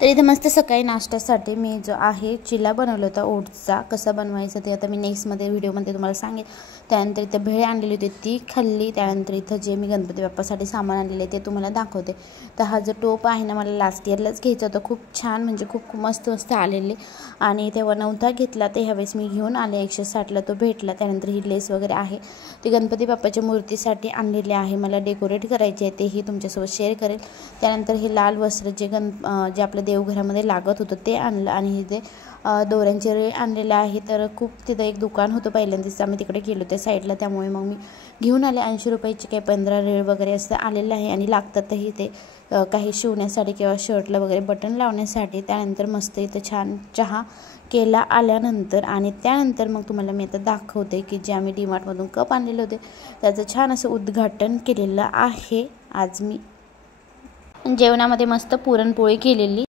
तर इथे मस्त सकाळी नाश्त्यासाठी मी जो आहे चिला बनवला होता ओट्सचा, कसा बनवायचा ते आता मी नेक्स्टमध्ये व्हिडिओमध्ये तुम्हाला सांगेन। त्यानंतर इथे भेळ आणलेली होती ती खाल्ली। त्यानंतर इथं जे मी गणपती बाप्पासाठी सामान आणलेले ते तुम्हाला दाखवते। तर हा जो टोप आहे ना, मला लास्ट इयरलाच घ्यायचा होता, खूप छान म्हणजे खूप मस्त आलेले आणि तेव्हा नव्हता घेतला, ते ह्यावेळेस मी घेऊन आले 160ला तो भेटला। त्यानंतर ही लेस वगैरे आहे ती गणपती बाप्पाच्या मूर्तीसाठी आणलेली आहे, मला डेकोरेट करायचे आहे, तेही तुमच्यासोबत शेअर करेल। त्यानंतर हे लाल वस्त्र जे आपल्या देवघरामध्ये लागत होतं ते आणलं आणि हे जे दोऱ्यांचे रे आणलेले आहे। तर खूप तिथं एक दुकान होतं पहिल्यांदाच आम्ही तिकडे गेलो त्या साईडला, त्यामुळे मग मी घेऊन आले। 80 रुपयाची काही 15 रेळ वगैरे असं आलेलं आहे आणि लागतातही ते काही शिवण्यासाठी किंवा शर्टला वगैरे बटन लावण्यासाठी। त्यानंतर मस्त इथं छान चहा केला आल्यानंतर आणि त्यानंतर मग तुम्हाला मी आता दाखवते की जे आम्ही डीमार्टमधून कप आणलेले होते त्याचं छान असं उद्घाटन केलेलं आहे। आज मी जेवणामध्ये मस्त पुरणपोळी केलेली